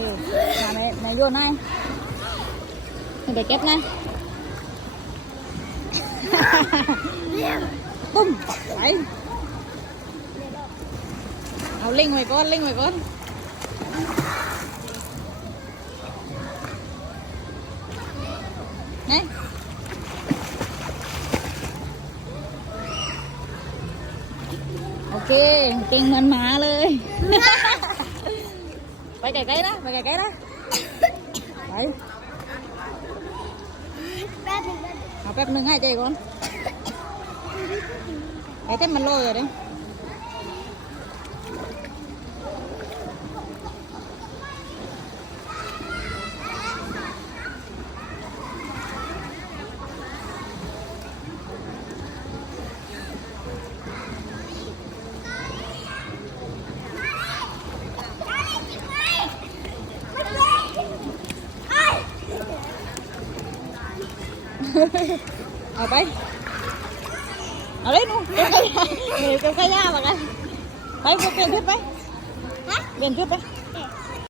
โยนให้ให้ไปเก็บนะตุ้มไปเอาลิงไว้ก่อนลิงไว้ก่อนนี่โอเคเก่งเหมือนหมาเลย ไปไกลๆนะไปไกลๆนะไปแป๊บนึงเอาแป๊บหนึงให้ใจก่อนไอ้เต้นมันโลเลยดิ เอาไป เอาเลยหนูเดี๋ยวเดี๋ยวจะขย่ามากันไปเปลี่ยนชุดไปเปลี่ยนชุดไป